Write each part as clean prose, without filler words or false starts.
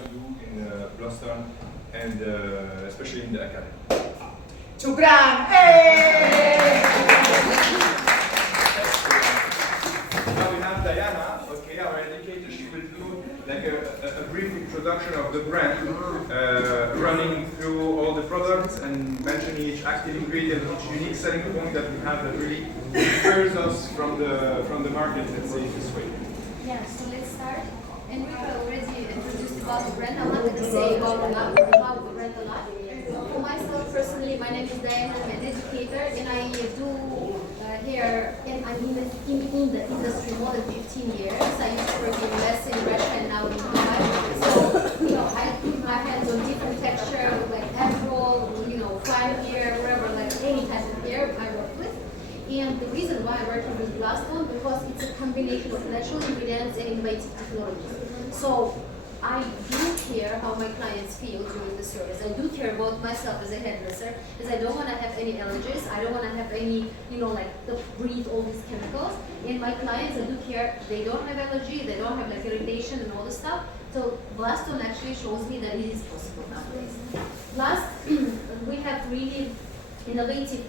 to do in Boston and especially in the academy. شكرا. Hey! Now we have Diana, okay, our educator. She will do like a brief introduction of the brand, running through all the products and mentioning each active ingredient, each unique selling point that we have that really differs us from the market, let's say this way. Yeah, so let's start. Enrique already introduced about the brand. I'm not going to say about the brand a lot. For myself personally, my name is Diana. I'm an educator, and I do here, and I'm in the industry more than 15 years. I used to work in US, in Russia, and now in Dubai. So, I put my hands on different texture, like afro, fine hair, whatever, like any type of hair I work with. And the reason why I work with Glasstone, because it's a combination of natural ingredients and innovative technologies. So I do care how my clients feel during the service. I do care about myself as a hairdresser, because I don't want to have any allergies. I don't want to have any, breathe all these chemicals. And my clients, I do care, they don't have allergy, they don't have like irritation and all this stuff. So Glasstone actually shows me that it is possible nowadays. Plus, we have really innovative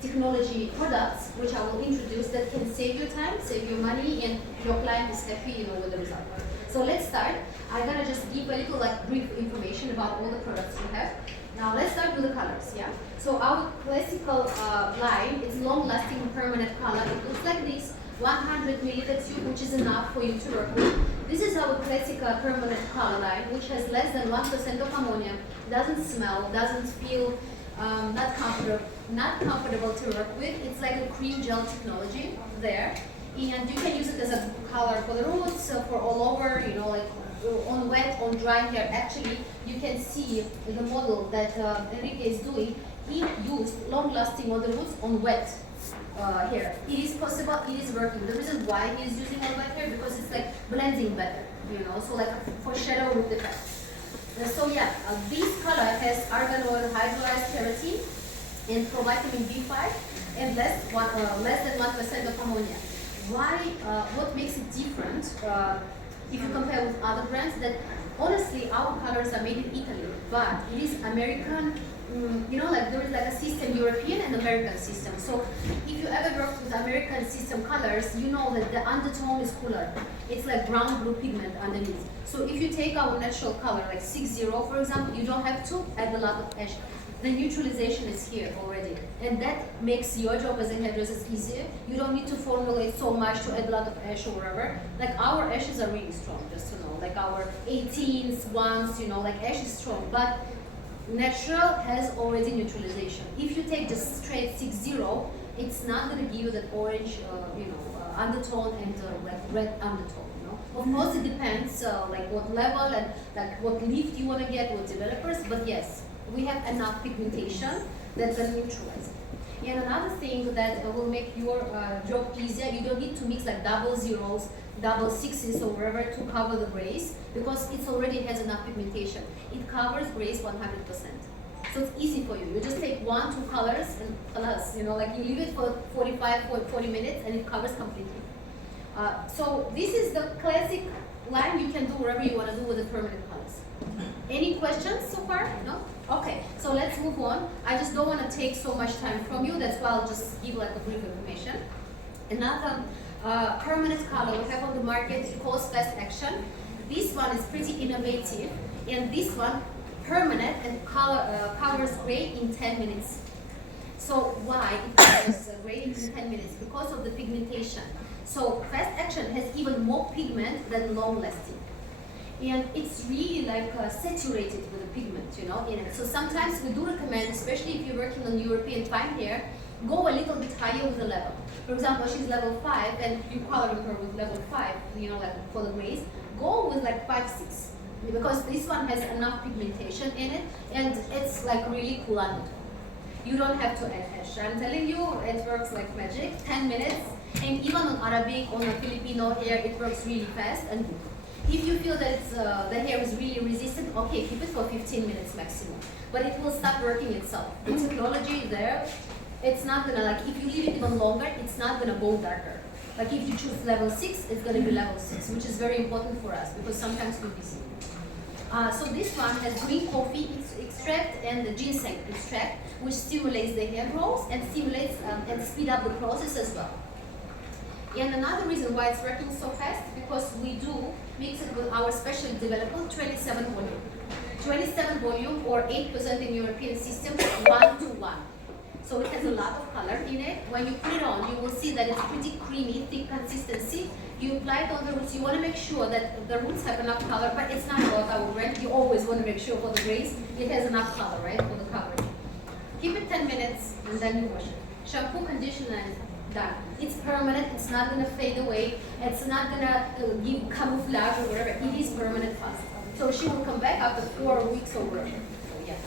technology products which I will introduce that can save your time, save your money, and your client is happy, with the result. So let's start. I'm gonna just give a little brief information about all the products we have. Now let's start with the colors, yeah? So our classical line is long-lasting permanent color. It looks like this, 100 milliliter tube, which is enough for you to work with. This is our classic permanent color line, which has less than 1% of ammonia, doesn't smell, doesn't feel not comfortable to work with. It's like a cream gel technology there. And you can use it as a color for the roots, for all over, on wet, on dry hair. Actually, you can see the model that Enrique is doing. He used long-lasting on the roots on wet hair. It is possible, it is working. The reason why he is using on wet hair, because it's like blending better, so like for shadow root effect. So yeah, this color has argan oil, hydrolyzed keratin, and provitamin B5, and less than 1% of ammonia. Why? What makes it different if you compare with other brands? That honestly, our colors are made in Italy, but it is American. There is like a system, European and American system. So if you ever work with American system colors, you know that the undertone is cooler. It's like brown-blue pigment underneath. So if you take our natural color, like 60, for example, you don't have to add a lot of ash. The neutralization is here already. And that makes your job as a hairdresser easier. You don't need to formulate so much to add a lot of ash or whatever. Like our ashes are really strong, just to know. Like our 18s, ones, ash is strong. But natural has already neutralization. If you take just straight 60, it's not going to give you that orange, undertone and red undertone. Of course, it depends, what level and what lift you want to get with developers. But yes, we have enough pigmentation that's going to neutralize it. And another thing that will make your job easier, you don't need to mix like double zeros, double sixes or whatever to cover the grays, because it already has enough pigmentation. It covers grays 100%. So it's easy for you. You just take 1-2 colors and plus, you leave it for 40 minutes and it covers completely. So this is the classic line. You can do whatever you want to do with the permanent colors. Any questions so far? No? Okay, so let's move on. I just don't want to take so much time from you. That's why I'll just give like a brief information. Another permanent color we have on the market is called Fast Action. This one is pretty innovative, and this one permanent and covers gray in 10 minutes. So why it covers gray in 10 minutes? Because of the pigmentation. So Fast Action has even more pigment than long lasting. And it's really like saturated with the pigment, in it. So sometimes we do recommend, especially if you're working on European fine hair, go a little bit higher with the level. For example, she's level 5 and you color her with level 5, for the grays, go with like 5, 6. Because this one has enough pigmentation in it and it's like really cool undertone. You don't have to add ash. I'm telling you, it works like magic, 10 minutes. And even on Arabic, on a Filipino hair, it works really fast and good. If you feel that the hair is really resistant, okay, keep it for 15 minutes maximum. But it will start working itself. The technology there, it's not gonna, if you leave it even longer, it's not gonna go darker. Like if you choose level 6, it's gonna be level 6, which is very important for us because sometimes we're busy. So this one has green coffee extract and the ginseng extract, which stimulates the hair growth and stimulates and speed up the process as well. And another reason why it's working so fast, because we do mix it with our specially developed 27 volume. 27 volume or 8% in European system, 1:1. So it has a lot of color in it. When you put it on, you will see that it's pretty creamy, thick consistency. You apply it on the roots. You want to make sure that the roots have enough color, but it's not about our brand. You always want to make sure for the braids, it has enough color, right, for the coverage. Keep it 10 minutes and then you wash it. Shampoo, conditioner, and done. It's permanent. It's not going to fade away. It's not going to give camouflage or whatever. It is permanent fast. So she will come back after 4 weeks or whatever. So yeah.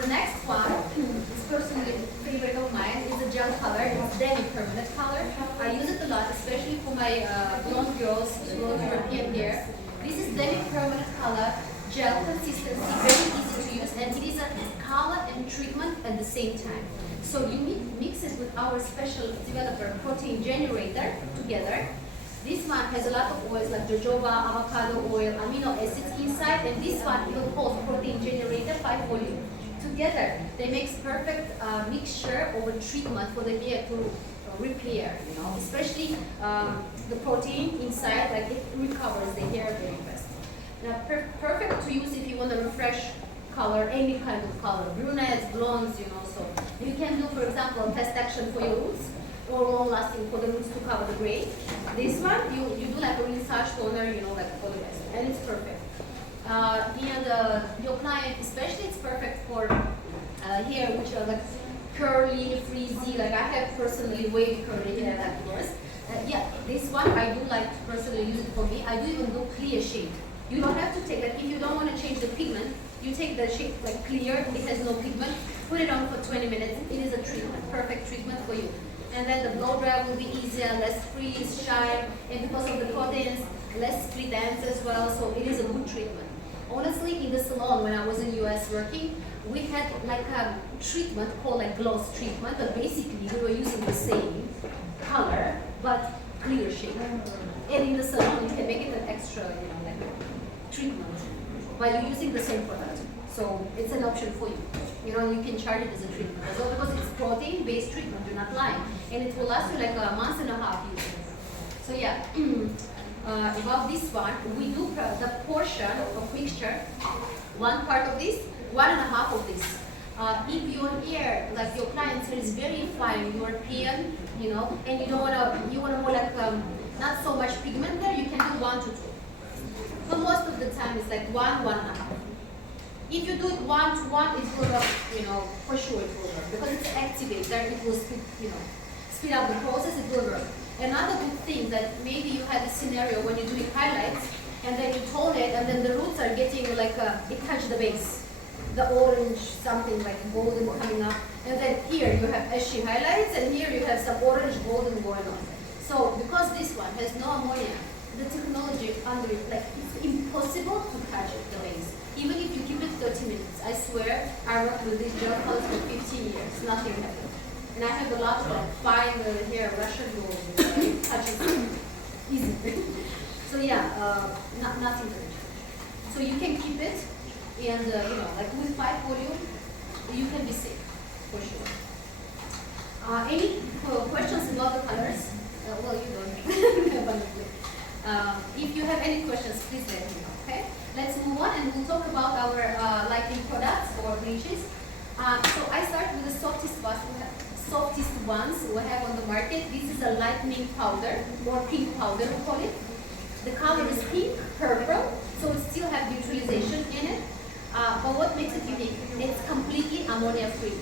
The next one is personally a favorite of mine. It's a gel color. It's very permanent color. I use it a lot, especially for my blonde girls, blonde European hair. This is very permanent color, gel consistency, very easy to use, and it is a color and treatment at the same time. So you mix it with our special developer protein generator together. This one has a lot of oils like jojoba, avocado oil, amino acids inside, and this one will hold protein generator 5 volume. Together, they make perfect mixture of a treatment for the hair to repair, you know, especially the protein inside, like it recovers the hair very fast. Now, perfect to use if you want to refresh color, any kind of color, brunettes, blondes, you know, so you can do, for example, a fast action for your roots, or long lasting for the roots to cover the gray. This one, you do like a massage toner, you know, like for the rest, and it's perfect. Your client, especially, it's perfect for hair which are like curly, frizzy. Like I have personally wavy curly hair like yours. Yeah, this one I do like to personally use it for me. I do even do clear shade. You don't have to take like if you don't want to change the pigment, you take the shade like clear. It has no pigment. Put it on for 20 minutes. It is a treatment, perfect treatment for you. And then the blow dry will be easier, less frizz, shine, and because of the proteins, less split ends as well. So it is a good treatment. Honestly, in the salon when I was in US working, we had like a treatment called like gloss treatment, but basically we were using the same color but clear shade. And in the salon, you can make it an extra, you know, like treatment, but you're using the same product. So it's an option for you. You know, you can charge it as a treatment as well because it's protein-based treatment. You're not lying, and it will last you like a month and a half using. So yeah. About this one, we do the portion of mixture, 1 part of this, 1.5 of this. If your hair, like your client's hair is very fine, European, you know, and you want more like not so much pigment there, you can do 1 to 2. But most of the time it's like 1, 1.5. If you do it 1 to 1, it will work, you know, for sure it will work because it's an activator. It will speed up the process. It will work. Another good thing that maybe you had a scenario when you're doing highlights and then you tone it and then the roots are getting like it touched the base, the orange, something like golden coming up, and then here you have ashy highlights and here you have some orange golden going on. So because this one has no ammonia, the technology under it, like it's impossible to touch the base. Even if you keep it 30 minutes, I swear I worked with these gel colors for 15 years, nothing happened. And I have a lot of like fine hair, Russian gold, touches easy. So yeah, nothing very. So you can keep it, and you know, like with 5 volume, you can be safe for sure. Any questions about the colors? Well, you don't. If you have any questions, please let me know. Okay. Let's move on, and we'll talk about our lighting products or bleaches. So I start with the softest ones we have on the market. This is a lightening powder or pink powder we call it. The color is pink, purple, so it still has neutralization in it. But what makes it unique? It's completely ammonia free.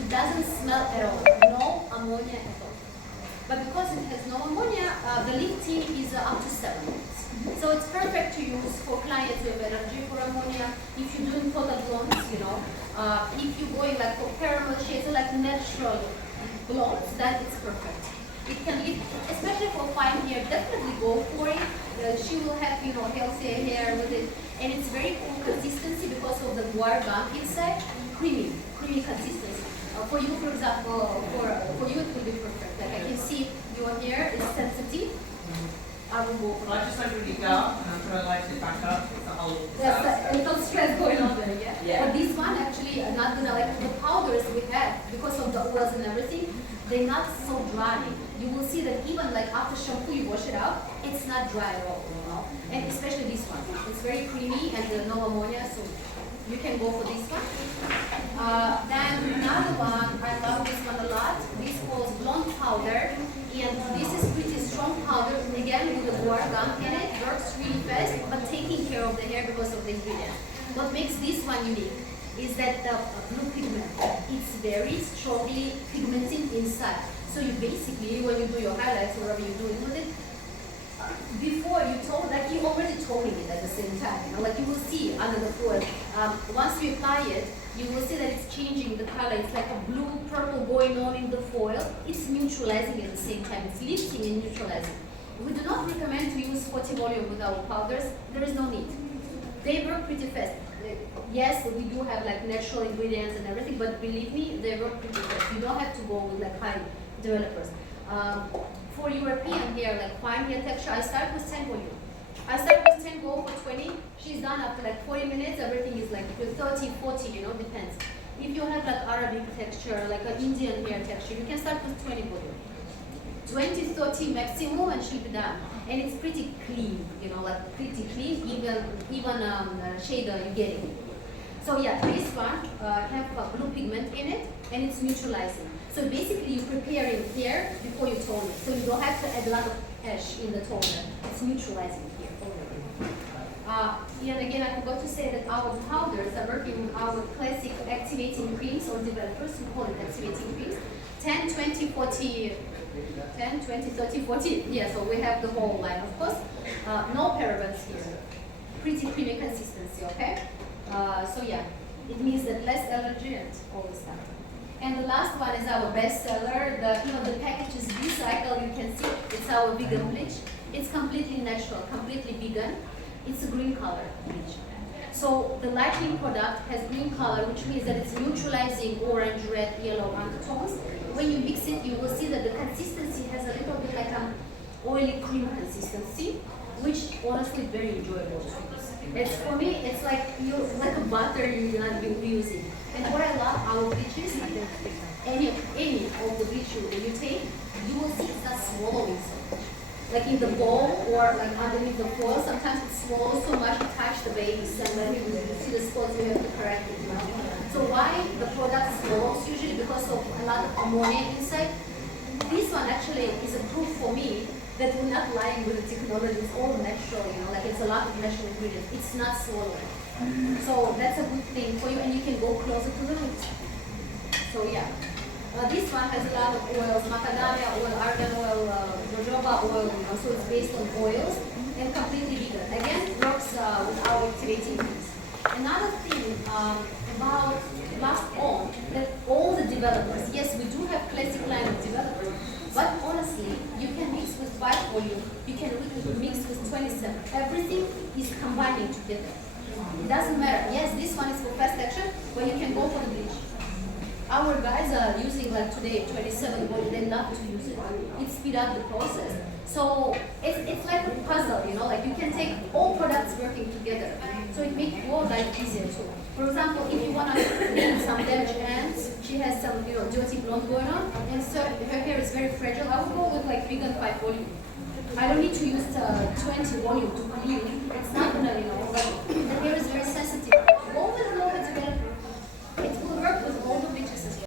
It doesn't smell at all. No ammonia at all. But because it has no ammonia, the lifting is up to 7 minutes. So it's perfect to use for clients who have allergy for ammonia. If you're doing total blondes, you know, if you're going like for caramel shades or like natural blondes, then it's perfect. It can lift, especially for fine hair, definitely go for it. She will have, you know, healthier hair with it. And it's very cool consistency because of the guar gum inside. Creamy consistency. For you, for example, for you it will be perfect. Like I can see your hair is sensitive. I will go for I just open your gum and I'm trying to light it back up. It's the whole. they're not so dry. You will see that even like after shampoo, you wash it out, it's not dry at all, you know. And especially this one, it's very creamy and no ammonia, so you can go for this one. Then another one, I love this one a lot. This calls blonde powder, and this is pretty strong powder. Again, with the guar gum in it, works really fast, but taking care of the hair because of the ingredient. What makes this one unique is that the blue pigment, it's very strongly pigmented inside. So you basically, when you do your highlights, whatever you do with it, before you told, like you already toning it at the same time, you know, like you will see under the foil. Once you apply it, you will see that it's changing the color. It's like a blue, purple going on in the foil. It's neutralizing at the same time. It's lifting and neutralizing. We do not recommend to use 40 volume with our powders. There is no need. They work pretty fast. Yes, we do have like natural ingredients and everything, but believe me, they work pretty fast. You don't have to go with like high developers. For European hair, like fine hair texture, I start with 10 volume. I start with 10, go for 20. She's done after like 40 minutes. Everything is like 30, 40, you know, depends. If you have like Arabic texture, like an Indian hair texture, you can start with 20 volume. 20, 30 maximum, and she'll be done. And it's pretty clean, you know, like pretty clean, even shade you're getting. So yeah, this one have blue pigment in it, and it's neutralizing. So basically, you're preparing hair before you tone it. So you don't have to add a lot of ash in the toner. It's neutralizing here already. And again, I forgot to say that our powders are working with our classic activating creams or developers. We call it activating creams. 10, 20, 40, 10, 20, 30, 40. Yeah, so we have the whole line, of course. No parabens here. Pretty creamy consistency, okay? So yeah, it means that less allergy and all this stuff. And the last one is our best seller. The package is recycled. You can see it's our vegan bleach. It's completely natural, completely vegan. It's a green color bleach. So the lightning product has green color, which means that it's neutralizing orange, red, yellow undertones. When you mix it, you will see that the consistency has a little bit like an oily cream consistency, which honestly very enjoyable to use. It's for me, it's like a butter you're not using. And what I love our bleaches, any of the bleach you take, you will see it's not swallowing so much. Like in the bowl or like underneath the foil, sometimes it swallows so much to touch the babies, and when you see the spots, you have to correct it. You know? So why the product swallows? Usually because of a lot of ammonia inside. This one actually is a proof for me that we're not lying with the technology. It's all natural, you know, like it's a lot of natural ingredients. It's not swallowing. So that's a good thing for you, and you can go closer to the root. So yeah. This one has a lot of oils, macadamia oil, argan oil, jojoba oil, you know, so it's based on oils and completely vegan. Again, works with our activating things. Another thing about last on, that all the developers, yes, we do have classic line of developers, but honestly, you can mix with 5 volume, you can mix with 27. Everything is combining together. It doesn't matter. Yes, this one is for fast action, but you can go for the bleach. Our guys are using like today 27 volume. They love to use it. It speeds up the process. So it's like a puzzle, you know. Like you can take all products working together. So it makes your life easier too. For example, if you want to clean some damaged ends, she has some dirty blonde going on, and so her hair is very fragile. I would go with like vegan 5 volume. I don't need to use 20 volume to clean. It's not gonna like